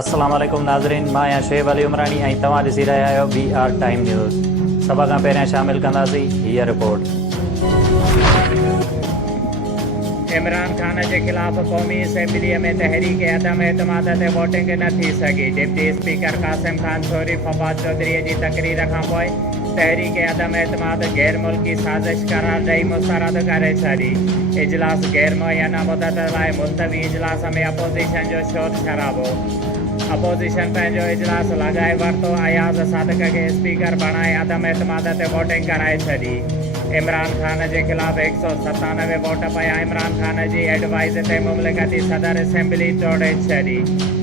अस्सलाम वालेकुम नाज़रीन, मां आहियां शुएब अली उमरानी ऐं तव्हां ॾिसी रहिया आहियो BR टाइम न्यूज़। सभ खां पहिरियां शामिल कंदासीं हीअ रिपोर्ट। इमरान खान के खिलाफ कौमी असम्बली में तहरीक अदम एतमाद ते वोटिंग न थी सघी। डिप्टी स्पीकर कासिम खान सोरी फवाद चौधरी की तकरीर खां पोइ तहरीक अदम एतमाद गैर मुल्की साजिश करार ॾेई मुस्तरद करे छॾी। इजलास गैर मुयना मुदत लाइ मुलतवी। इजलास में अपोजिशन जो शोर शराबो। अपोजिशन पंहिंजो इजलास लॻाए वरितो। अयाज़ सादिक के स्पीकर बणाए अदम एतमाद ते वोटिंग कराए छॾी। इमरान खान के खिलाफ 197 वोट पाया। इमरान खान की एडवाइस ते मुमलिकती सदर असम्बली तोड़े छॾी।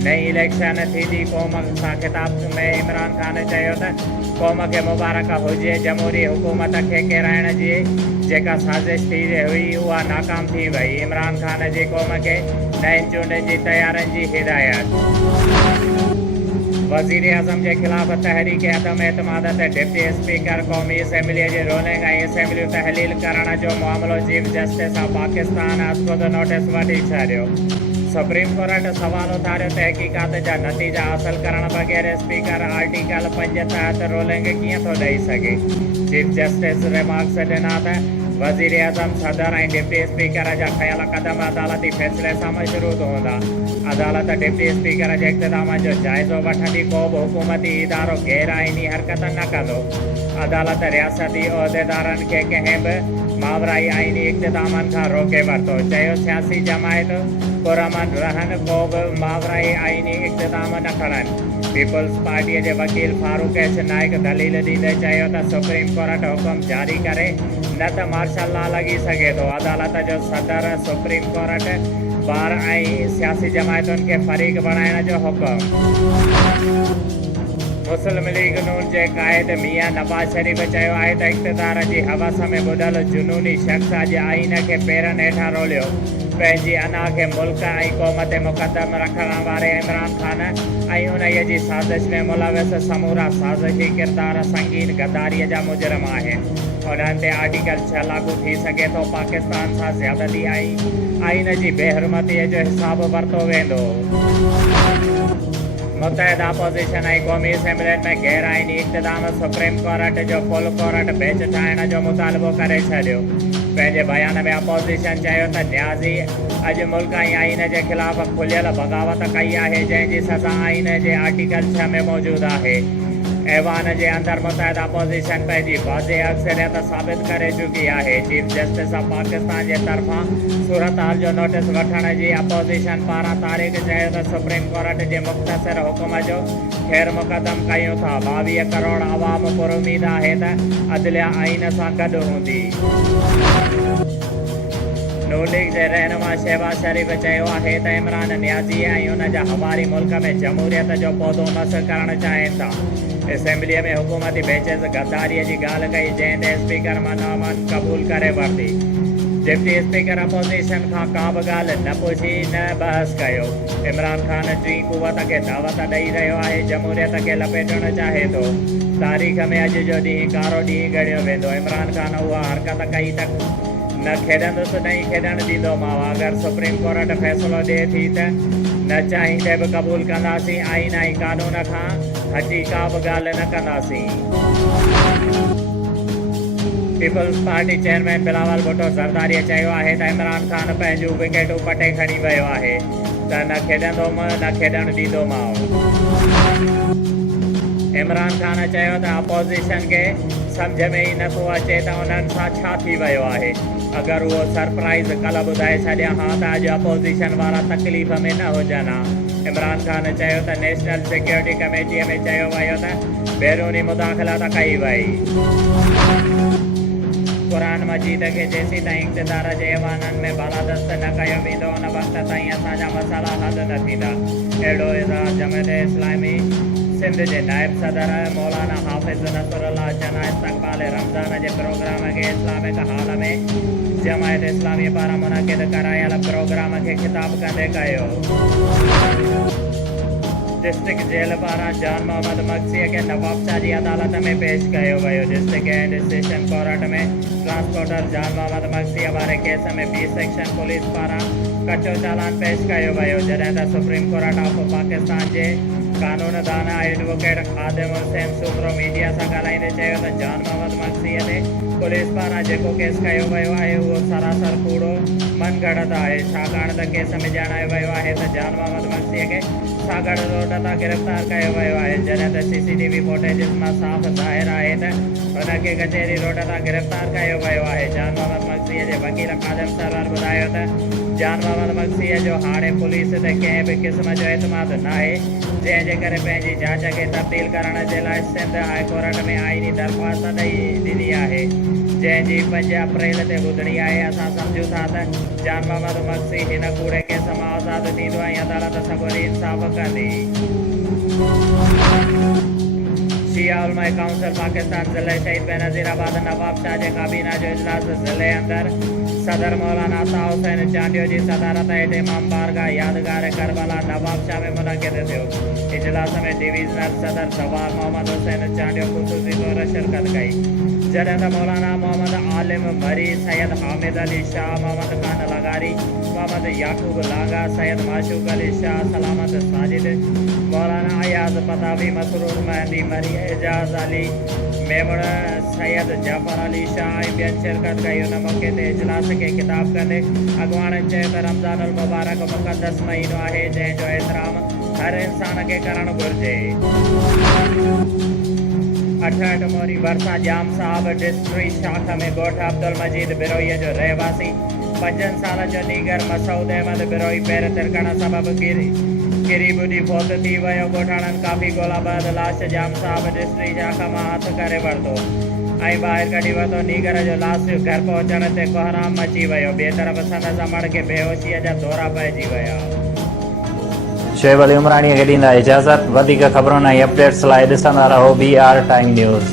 नई इलेक्शन थी क़ौम सां खिताब में इमरान खान चयो त क़ौम के मुबारक हुजे। जमहूरी हुकूमत के किराइण जी जेका साजिश थी हुई उहा नाकाम थी वई। इमरान खान जी क़ौम के नई चूंडनि जी तैयारियुनि जी हिदायत। वज़ीर आज़म के खिलाफ तहरीक अदम एतमाद ते डिप्टी स्पीकर कौमी असम्बली की रोलिंग और असम्बली तहलील करण जो मामलो चीफ जस्टिस ऑफ पाकिस्तान खुद नोटिस वठी छॾियो। सुप्रीम कोर्ट सवाल उथारियो तहकीकात जा नतीजा हासिल करण बगैर स्पीकर आर्टिकल 5 तहत रोलिंग कीअं थो ॾेई सघे। चीफ जस्टिस रिमार्क्स ॾिना त वज़ीर आज़म सदर और डिप्टी स्पीकर जा खयल कदम अदालती फैसले से मशरूत हूंदा। अदालत डिप्टी स्पीकर के इक़्तिदाम जो जायज़ो वठंदी। को भी हुकूमती इदारो गैर आइनी हरकत न कंदो। अदालत रियासती उहदेदारन के कंहिं भी मावराई आइनी इक़्तिदामन का रोके वरितो। चयो सियासी जमायत पुरअमन रहन, को भी मावराई आइनी इक़्तिदाम न खणन। पीपल्स पार्टी के वकील फारूक एच नाइक दलील दींदे चयो त सुप्रीम कोर्ट हुकुम जारी करे न त मार्शल लॉ लगी सके तो। अदालत जो सदर सुप्रीम कोर्ट बार और सियासी जमायतुन के फरीक बनाने जो हुक्म। मुस्लिम लीग नून के कायद मियाँ नवाज शरीफ चयो आहे त इक़्तिदार की हवस में बुधल जुनूनी शख्स अज आइन के पेरन हेठां रोलियो। पंहिंजी अना के मुल्क और क़ौम ते मुक़दम रखण वारे इमरान खान और उन जी साजिश में मुलविस समूरा साजिशी किरदार संगीन गद्दारी जा मुजरम आहिनि। उन्हनि ते आर्टिकल 6 लागू थी सके तो। पाकिस्तान सां ज़्यादती आइन की बेहरमती जो हिसाब वरतो वेंदो। मुतहदा अपोजिशन और कौमी असम्बली में गैर आइनी इक़्तिदाम सुप्रीम कोर्ट जो फुल कोर्ट बेंच ठाहिण जो मुतालबो करे छॾियो। पंहिंजे बयान में अपोजिशन चयो त न्याज़ी अज मुल्क आइन के खिलाफ खुलियल बगावत कई है, जैसी सज़ा आइन के आर्टिकल 6 में मौजूद है। ऐवान के अंदर मुतहदा अपोजिशन पंहिंजी वाज़े अक्सरियत साबित करे चुकी है। चीफ जस्टिस ऑफ पाकिस्तान के तरफा सूरत हाल जो नोटिस वठण की अपोजिशन पारा तारीख़ चयो त सुप्रीम कोर्ट के मुख़्तसर हुकुम जो खैर मुक़दम कयूं था। 22 करोड़ आवाम पुरुमीद है त अदलिया आइन से गॾु हूंदी। नून लीग के रहनुमा शहबाज शरीफ चयो है त इमरान न्याज़ी और उन हवारी मुल्क में जमहूरियत जो पौधो नस्ल करण चाहिए था। असम्बली में हुकूमती बेंचेस गद्दारी की गाल कई, जैसे स्पीकर मनोमन कबूल करे वरती। डिप्टी स्पीकर अपोजिशन का भी गाल न पुछी न बहस कयो। इमरान खान टी कुवत के दावत ॾेई रहियो है। जमहूरियत के लपेटण चाहे तो। तारीख़ में अज जो ॾींहुं कारो ॾींहुं ॻणियो वेंदो। इमरान खान उहा हरकत कई त न खेॾंदुसि न ही खेॾण ॾींदोमांव। अगर सुप्रीम कोर्ट फैसलो ॾिए थी त न चाहींदे भी कबूल कंदासीं। आइन और कानून का हटी का भी गाल न कंदासीं। पीपल्स पार्टी चेयरमैन बिलावल भुट्टो ज़रदारी चयो है त इमरान खान पंहिंजूं विकेटूं पटे खणी वियो है त न खेॾंदोमांव न खेॾण ॾींदोमांव। इमरान खान चयो त अपोजिशन के समझ में ही नथो अचे त उन्हनि सां छा थी वियो आहे। अगर वो सरप्राइज़ कल ॿुधाए छॾिया हाँ त अॼु अपोजिशन वारा तकलीफ़ में न हुजनि हा। इमरान खान चयो त नेशनल सिक्योरिटी कमेटी में चयो वियो त बैरूनी मुदाख़लत कई वई। कुरान मजीद के जेसी ताईं इक़्तिदार के ऐवाननि में बालादस्त न कयो वेंदो उन वक़्त ताईं असांजा मसाला हल न थींदा। अहिड़ो इज़हार जमायत इस्लामी सिंध के नायब सदर मौलाना हाफिज़ नसरुल्लाह जना इस्तक़बाल रमज़ान के प्रोग्राम के इस्लामिक हाल में जमायत इस्लामी पारा मुनक़िद करायल प्रोग्राम के खिताब कंदे कयो। डिस्ट्रिक्ट जेल पारां जान मोहम्मद मक्सी खे नवाबशाह जी अदालत में पेश कयो वियो। डिस्ट्रिक्ट एंड सेशन कोर्ट में ट्रांसपोर्टर जान मोहम्मद मक्सी वारे केस में 20 सेक्शन पुलिस पारां कचो चालान पेश कयो वियो, जॾहिं त सुप्रीम कोर्ट ऑफ पाकिस्तान जे कानून दाना एडवोकेट खादिम हुसैन सूबरो मीडिया सां ॻाल्हाईंदे चयो त जान मोहम्मद मक्सीअ ते पुलिस पारां जेको केस कयो वियो आहे उहो सरासर कूड़ो मनगढ़ंत आहे, छाकाणि त केस में ॼाणायो वियो आहे त जान मोहम्मद मक्सीअ खे सागड़ रोड तां गिरफ़्तार कयो वियो आहे, जॾहिं त CCTV फुटेजिस मां साफ़ ज़ाहिर आहे त हुनखे कचहरी रोड तां गिरफ़्तार कयो वियो आहे। जान मोहम्मद मक्सीअ जे वकील खादिम सरवर ॿुधायो त जान मोहम्मद मक्सीअ जो हाणे पुलिस ते कंहिं बि क़िस्म जो एतमाद न आहे, जंहिंजे करे पंहिंजी जांच खे तब्दील करण जे लाइ सिंध हाई कोर्ट में आईनी दरख़्वास्त ॾिनी आहे, जंहिंजी 5 अप्रैल ते ॿुधणी आहे। असां सम्झूं था त जान मोहम्मद मक्सी हिन कूड़े केस मां आज़ादु थींदो ऐं अदालत सगोरी इंसाफ़ कंदी। शिया उलमा काउंसिल पाकिस्तान ज़िले शहीद बेनज़ीराबाद नवाबशाह जे काबीना जो इजलास ज़िले अंदर सदर मौलाना अता हुसैन चांडियो जी सदारत हेठ इमाम बारगाह यादगार करबला नवाबशाह में मुनक़िद थियो। इजलास में डिवीज़नल सदर सवार मोहम्मद हुसैन चांडियो ख़ुसूसी तौर शिरकत कई, जॾहिं त मौलाना मोहम्मद आलिम मरी, सैयद हामिद अली शाह, मोहम्मद खान लगारी, मोहम्मद याकूब लागा, सैयद माशूक अली शाह, सलामत साजिद, मौलाना अयाज पतावी, मसरूर मेहंदी मरी, एजाज अली मेमण, सैयद जाफ़र अली शाह ऐं ॿियनि शिरकत कई। हुन मौक़े ते इजलास खे ख़िताब कंदे अॻुवाणनि चयो त रमज़ानुल मुबारक मुक़दस महीनो आहे, जंहिंजो एतिराम हर इंसान खे करणु घुरिजे। 68 मोरी भरसा जाम साहब डिस्ट्रिक्ट शाख में ॻोठ अब्दुल मजीद बिरोईअ जो रहवासी 5 साल जो नीगर मसूद अहमद बिरोई पैर तिरकण सबबि किरी ॿुॾी फौत थी वियो। ॻोठाणनि काफ़ी ॻोल्हा बैद लाश जाम साहब डिस्ट्रिक्ट शाख मां हथु करे वरितो ऐं ॿाहिरि कढी वरितो। नीगर जो लाश घर पहुचण ते कोहराम मची वियो। ॿिए तरफ़ संदसि अमड़ खे बेहोशीअ जा दौरा पइजी विया। शोएब अली उमराणीअ खे ॾींदा इजाज़त। वधीक ख़बरुनि ऐं अपडेट्स लाइ ॾिसंदा रहो BR टाइम न्यूज़।